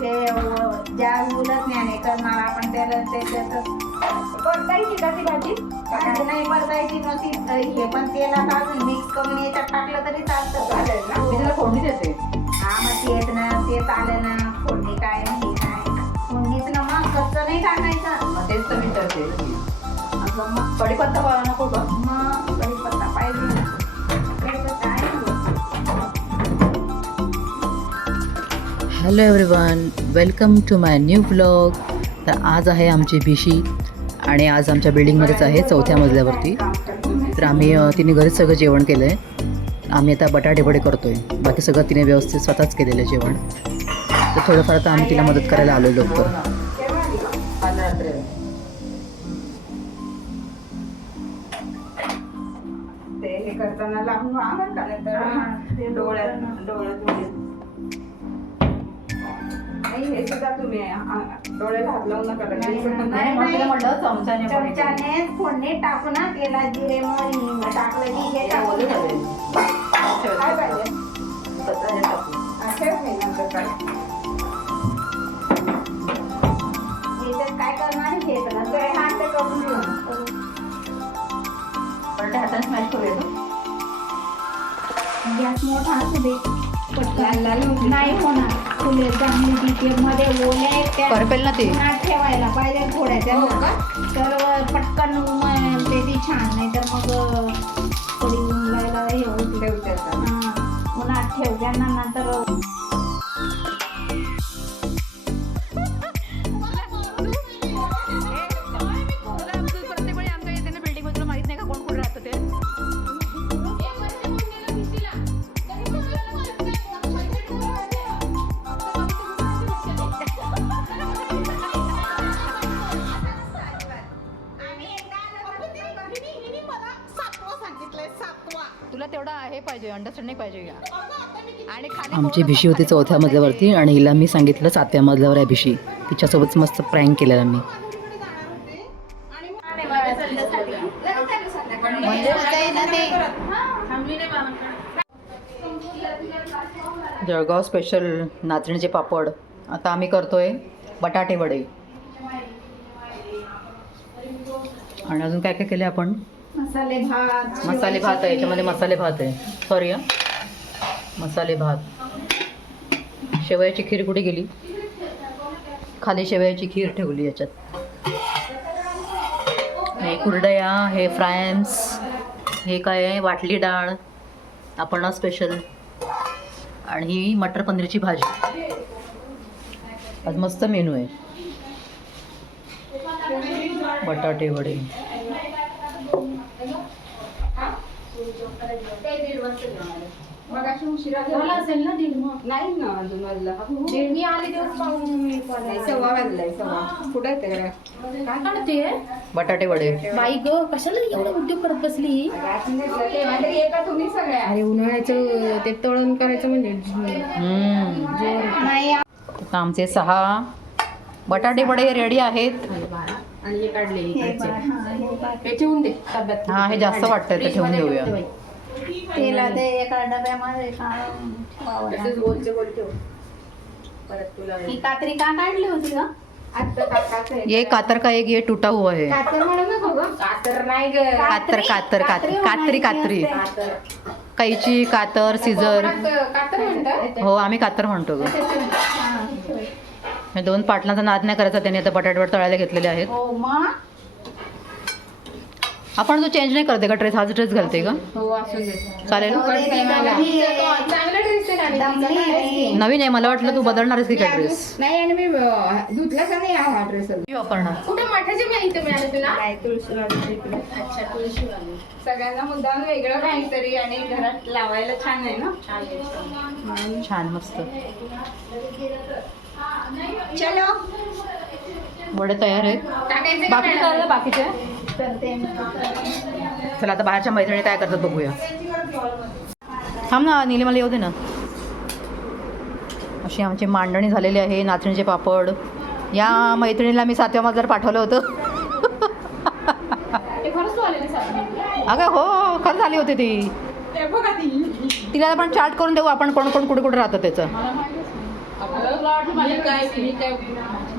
ते ज्या मुलं ज्ञाने करणार आपण त्याला त्याच्यात परतायची का ती भाजी नाही परतायची नव्हती हे पण तेला टाकून मिक्स करून याच्यात टाकलं तरी चालतं. मी त्याला फोडणी देते. हा मग तेच ना तेच आलं ना फोडणी काय नाही काय फोडणीच ना मग कच्चं नाही टाकायचं. मग तेच तर विचारते. असं मग कढीपत्ता पाहा नको का? मग कढीपत्ता पाहिजे ना. कढीपत्ता आहे ना. Hello everyone, welcome to my new vlog. तर आज आहे आमची भिशी आणि आज आमच्या बिल्डिंगमध्येच आहे 4थ्या मजल्यावरती. तर आम्ही तिने घरीच सगळं जेवण केलं आहे. आम्ही आता बटाटे वडे करतो आहे. बाकी सगळं तिने व्यवस्थित स्वतःच केलेलं आहे जेवण. तर थोडंफार आता आम्ही तिला मदत करायला आलो लवकर. ते हे करताना लांब आलं का नंतर डोळ्यात नाही हे सुद्धा तुम्ही डोळ्याला हात लावून नका चमच्याने फोडणी टाकू ना तेला जिरे मोहरी टाकलं की हे टाकलं काय पाहिजे याच्यात काय करणार हे हात करून पण हाताने स्मॅश करूया ना. गॅस मोठा असू दे नाही होणार फुले चांगली तिथे मध्ये ओले करपेल ना ते. ठेवायला पाहिजे थोड्याच्या तर पटकन ते ती छान नाही तर मग थोडी उन्हाळ्याला हे होते उन्हात ठेवल्या नंतर तुला तेवढा आहे पाहिजे, अंडरस्टँडिंग पाहिजे का? आणि आमची भिशी होती 4थ्या मजल्यावरती आणि हिला मी सांगितलं 7व्या मजल्यावर आहे भिशी. तिच्यासोबत मस्त प्रँक केलेला मी. जळगाव स्पेशल नाचणीचे पापड. आता आम्ही करतोय बटाटे वडे. आणि अजून काय काय केले आपण? मसाले भात आहे याच्यामध्ये. मसाले भात आहे. सॉरी मसाले भात. शेवयाची खीर कुठे गेली? खाली शेवयाची खीर ठेवली याच्यात. हे कुरडया, हे फ्रायन्स, हे काय आहे वाटली डाळ आपण स्पेशल, आणि ही मटर पनीरची भाजी. आज मस्त मेनू आहे. बटाटे वडे. झाला असेल ना दीड मग नाही ना अजून वाजला दीड मी आले तेव्हा सव्वा वाजलाय सव्वा कुठे येते काय काढते बटाटे वडे. बाई ग कशाला एवढं उद्योग करत बसली? तुम्ही सगळ्या अरे उन्हाळ्याचं ते तळण करायचं म्हणजे नाही आता आमचे 6 बटाटे वडे रेडी आहेत. आणि हे काढले हे ठेवून दे डब्यात. हा हे जास्त वाटतंय तर ठेवून देऊया. तेला ते एका डब्यामध्ये काढून ठेवावं लागेल. गोल ठेव. परत तुला ही कात्री का काढली होती का आता काकाचं आहे. ये कातर का एक ये टूटा हुआ है. कातर म्हणू नको ग कातर नाही ग. कातर कातर कात्री कात्री कैची कातर सीझर. कातर म्हणतात. हो आम्ही कातर म्हणतो ग. हे 2 पाटलांचा नाद नाही करायचा. त्यांनी आता बटाटेवर तळायला घेतलेले आहेत. हो मग आपण तो चेंज नाही करते का ड्रेस? हाच ड्रेस घालते का? हो असू दे. चालेल. चांगला ड्रेस आहे. नवीन आहे. मला वाटलं तू बदलणारच की काय ड्रेस. नाही आणि मी धुतला का नाही हा ड्रेस. अपर्णा कुठे मठाचे माहिती मिळालं तुला? काय तुळशी अच्छा तुळशी वाली. सगळ्यांना मुद्दाम वेगळं काहीतरी आणि घरात लावायला छान आहे ना. छान मस्त. चलो वडे तयार आहेत. टाकायचे बाकी काय बाकीचे? करते चला आता बाहेरच्या मैत्रिणी काय करतात बघूया. थांब ना नीलिमाला येऊ दे ना. अशी आमची मांडणी झालेली आहे. नाचणीचे पापड. या मैत्रिणीला मी 7व्या मजल्यावर पाठवलं होतं. खरंच तू आलेली सासू. अगं हो खरं झाली होती ती. बघा तिला आपण चार्ट करून देऊ आपण कोण कोण कुठे कुठे राहतं त्याचं.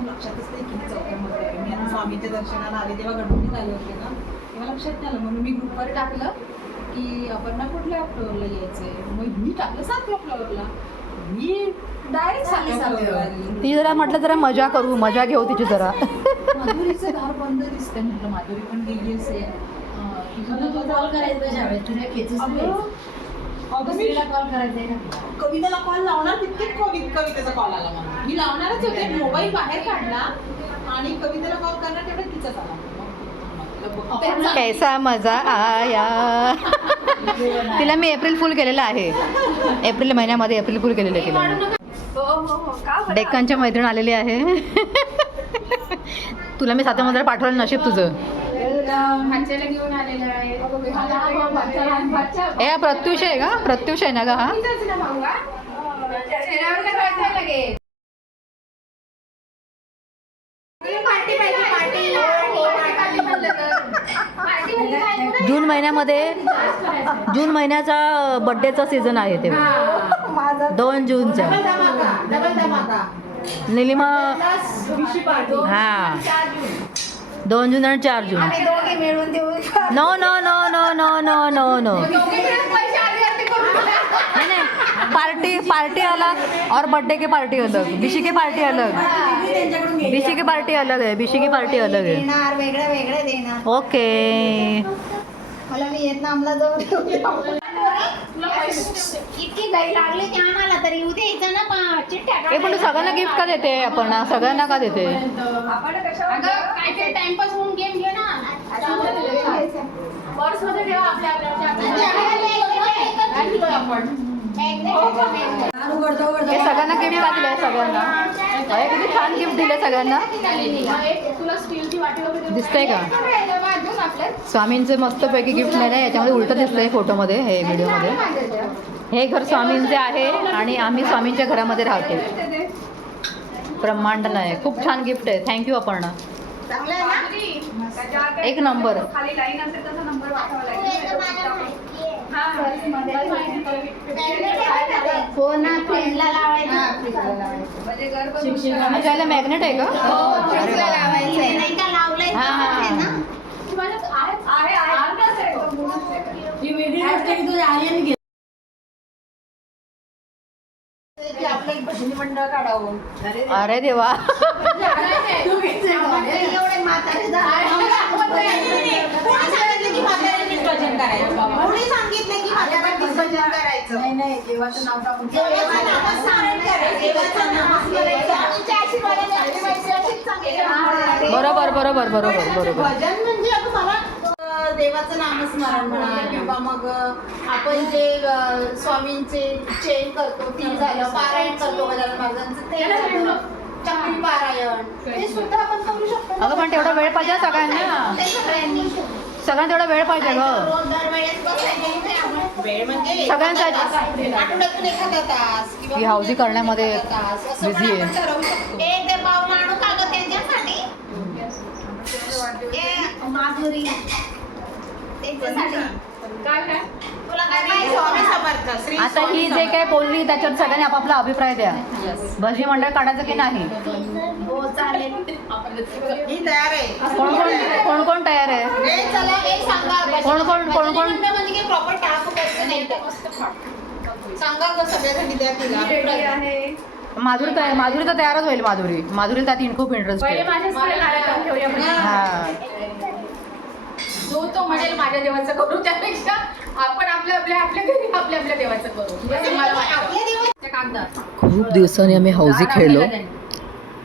लक्षातच नाही की चौकामध्ये आहे. मी आता स्वामीच्या दर्शनाला आले तेव्हा गडबडीत आले होते ना, तेव्हा लक्षात नाही आलं. म्हणून मी ग्रुपवर टाकलं की अपर्णा कुठल्या फ्लोअरला यायचंय. मग मी टाकलं 7व्या फ्लोअरला. मी डायरेक्ट 7व्या फ्लोअरला आली. ती जरा म्हटलं जरा मजा करू, मजा घेऊ तिची जरा. माधुरीचं दार बंद दिसतंय म्हटलं माधुरी पण गेली असेल. कॉल करायचं ज्यावेळेस तुला खेचूच नाही. दुसरीला कॉल करायचंय ना. कविताला कॉल लावणार तितकेच कवितेचा कॉल आला मला. मी लावणारच होते, मोबाईल बाहेर काढला आणि कवितेला कॉल करणार तेवढा तिचाच आला. कैसा मजा आया. तिला मी एप्रिल फुल केलेलं आहे. एप्रिल महिन्यामध्ये एप्रिल फुल केलेलं आहे तिला. डेक्कनच्या मैत्रीण आलेली आहे. तुला मी 7व्या मध्ये पाठवलं, नशीब तुझं. भाच्याला घेऊन आलेला आहे. ए प्रत्युष आहे का? प्रत्युष आहे ना का हा? तिथंच ना भाऊ हा? चेहऱ्यावर काय कळतंय लगेच. पार्टी पाहिजे, पार्टी. पार्टी म्हणलं तर. पार्टी म्हणजे काय नाही. जून महिन्याचा बड्डेचा सीझन आहे तेव्हा 2 जूनचा. डबल धमाका. निलिमा विशी पार्टी. हा 2 जून आणि 4 जून. दोघे मिळून देऊ. No no no no no no no no. दोघे मिळून पैसे आधी करून नहीं नहीं, पार्टी अलग और बर्थडे की पार्टी अलग, बिशी की पार्टी अलग, बिशी की पार्टी अलग है, बिशी की पार्टी अलग है. देणार वेगळे वेगळे देणार. ओके. मला मी व्हिएतनामला जाऊन इतकी घाई लागली की आम्हाला तरी उद्या यायचं ना चिठ्ठ्या ए पण तू सगळ्यांना गिफ्ट का देते आपण? सगळ्यांना का देते? अगं काय टाइमपास होऊन गेम घे ना. पर्स मध्ये ठेवा आपल्या हे सगळ्यांना गिफ्ट का दिलंय? सगळ्यांना अरे किती छान गिफ्ट दिले सगळ्यांना. तुला स्टीलची वाटी वगैरे दिसतंय का? आपल्या स्वामींचे मस्तपैकी गिफ्ट नाही ना, याच्यामध्ये उलटं दिसतंय फोटोमध्ये, हे व्हिडिओमध्ये. हे घर स्वामींचे आहे आणि आम्ही स्वामींच्या घरामध्ये राहतो. ब्रह्मांड नाही, खूप छान गिफ्ट आहे. थँक्यू अपर्णा. चांगलं आहे ना. एक नंबर. खाली लाईन असेल तसा नंबर वाचावा लागेल. हो ना, फ्रेंडला लावायचं. म्हणजे घर पण त्याला मॅग्नेट आहे का? ऑफिसला लावायचंय. नाही का लावलंय हा, हा. आहे ना. ही वेगळी गोष्ट आहे की तुझ्या आर्यन घे. की आपलं एक भजनी मंडळ काढावं. अरे देवा. एवढे म्हातारे कोणी सांगितलं की म्हाताऱ्यांनीच भजन करायचं? कोणी सांगितलं की म्हाताऱ्यांनीच भजन करायचं? नाही नाही, देवाचं नाव टाकून देवाचं नामच सांगायचं. देवाचं नामच करायचं. आमच्या आशीर्वादाने आमची मैत्री अशीच चांगली राहणार. बरोबर बरोबर बरोबर बरोबर. भजन म्हणजे आता मला देवाचं नामस्मरण म्हणा किंवा मग आपण जे स्वामींचे चैन करतो ते झालं, पारायण करतो गजानन महाराजांचं ते झालं, चक्री पारायण हे सुद्धा आपण करू शकतो. अगं पण तेवढा वेळ पाहिजे सगळ्यांना. ते सगळ्यांनी सगळ्यांना तेवढा वेळ पाहिजे ग. रोज दरवेळेस बसायचं इथे आपण. वेळ म्हणजे सगळ्यांसाठी. आठवड्यातून एखादा तास किंवा ही हौसी करण्यामध्ये एखादा तास असं पण busy आहे. आपण ठरवू शकतो. ते पाऊल आणू का ग त्यांच्यासाठी? माधुरी त्यांच्यासाठी. काय काय तुला काय श्री पाहिजे? स्वामी समर्थ. श्री आता स्वामी ही जे समर्थ. काय बोलली त्याच्यात सगळ्यांनी आपापला अभिप्राय द्या. भजी मंडळ काढायचं की नाही? हो चालेल. ही तयार आहे. कोण कोण कोण कोण तयार आहे? हे चला हे सांगा. कोण- कोण- कोण- कोण? म्हणजे काही प्रॉपर टाळापू करायचं नाही. सांगा गं सगळ्यासाठी द्या तिला. माधुरी तर तयारच होईल. माधुरी त्यात खूप इंटरेस्ट पहिले आहे. माझ्याचकडे कार्यक्रम ठेवूया म्हणजे. हा तो म्हणेल माझ्या देवाचं करू, त्यापेक्षा आपण आपल्या घरी आपल्या देवाचं करू असं मला वाटतं. त्या कागदात खूप दिवसांनी आम्ही हौजी खेळलो.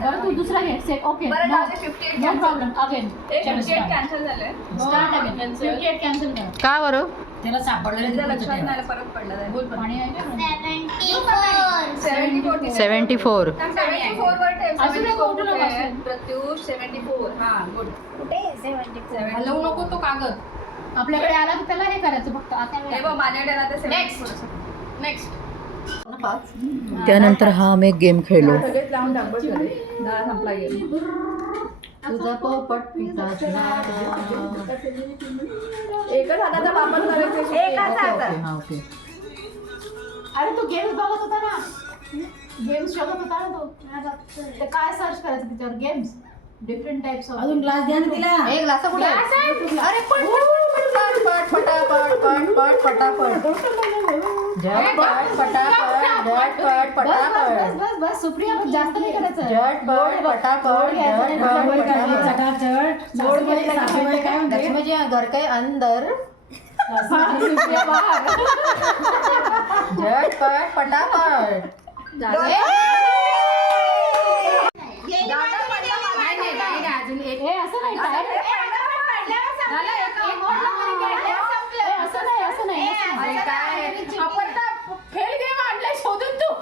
बरं तू दुसरा घे set. Okay no problem. Again cancel झालंय. Start again. 58 कॅन्सल कर. का बरं? त्याला सापडलेलं लक्षात नाही परत पडलं. बोल पण. पाणी आहे का? 74. 74. 74 वर ठेव. अजून एक उठू नको असेल. प्रत्युष 74. हा गुड. कुठे 74? हलवू नको तो कागद. आपल्याकडे आला तर त्याला हे करायचं फक्त. आता हे बघ माझ्याकडे आला तर नेक्स्ट त्यानंतर हा आम्ही एक गेम खेळलो. सगळेच लावून दाखवत झाले. दहा संपला गेला. तुझा पोपट एकच हाताचा वापर करायचा. एकाच हातात. हा ओके. अरे तू गेम्स बघत होता ना, गेम्स शोधत होता ना तू, ते काय सर्च करायचं त्याच्यावर? Games, different types of. अजून ग्लास द्या ना तिला. एक ग्लास कुठे आहे? अरे पट पटापट पटापट पटापट झटपट पटापट झटपट पटापट बस बस सुप्रिया, बस जास्त नाही करायचं. झटपट पटापट झटपट पटापट चटाचट. सासूबाई सासूबाई काय म्हणते? लक्ष्मी जी घर के अंदर सुप्रिया बाहेर. झटपट पटापट अजून एक ए असं नाही काय? असं नाही, असं नाही. आपण फेल गेम आणलाय शोधून तू.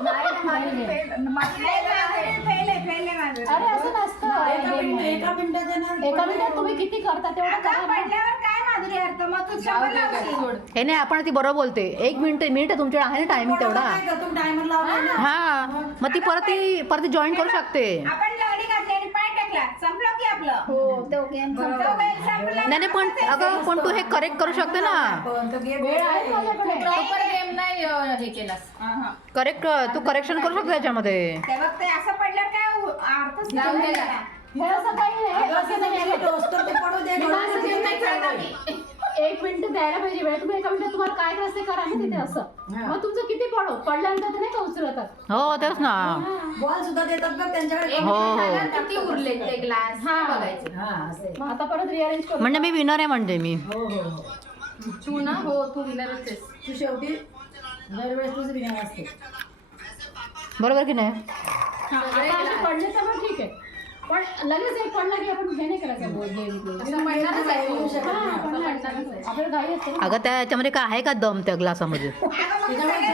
अरे असं नसतं. एका मिनिटाच्या ना. एका मिनिटात तुम्ही किती करता तेवढं करा ना. हे नाही, आपण ती बरोबर बोलते. 1 मिनिट तुमच्याकडे आहे ना टायमिंग तेवढा. काय करतो टायमर लावलाय ना. हा मग ती परत जॉईन करू शकते. आपण लावणी घातली आणि पाय टाकला, संपलं की आपलं. हो तो गेम नाही पण अगं पण तू हे करेक्ट करू शकते ना. पण तो गेम वेळ आहे माझ्याकडे. प्रॉपर गेम नाही हे केलास. करेक्ट तू करेक्शन करू शकते त्याच्यामध्ये. ते बघ, ते असं पडल्यावर काय अर्थच जाऊन नाही. गेला. हे असं काही नाही. असं नाही. टोस्टर ते पडू दे. मी काय सांगते, नाही खेळत आम्ही. 1 मिनिट द्यायला पाहिजे वेळ. तुम्ही एका मिनिटात तुम्हाला काय करायचं ते करा ना तिथे असं. मग तुमचं किती पडल्यानंतर ते नाही का उचलत. हो तेच ना. बॉल सुद्धा देतात बघ त्यांच्याकडे. हो हो किती उरले ते ग्लास हा. बघायचे. हा असं आहे. मग आता परत रिअरेंज करू. म्हणजे मी विनर आहे म्हणजे मी. हो हो हो. तू ना हो तू विनरच आहेस. तू शेवटी दरवेळेस तुझं बिना असते. बरोबर की नाही? आता असे पडले तर मग ठीक आहे. पण लगेच एक पडला की आपण हे नाही करायचं बोल गेम. असं पडणारच आहे तो. आपल्याला घाई असते ना. अगं त्याच्यामध्ये काय आहे का दम त्या ग्लासामध्ये?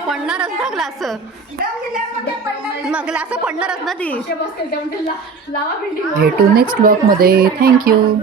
पडणारच ना ग्लास. दम दिल्यावर मग ते पडणार. मग ग्लास पडणारच ना ती. असे बसतील त्या म्हणतील लावा बिल्डिंग. भेटू नेक्स्ट ब्लॉगमध्ये. थँक्यू.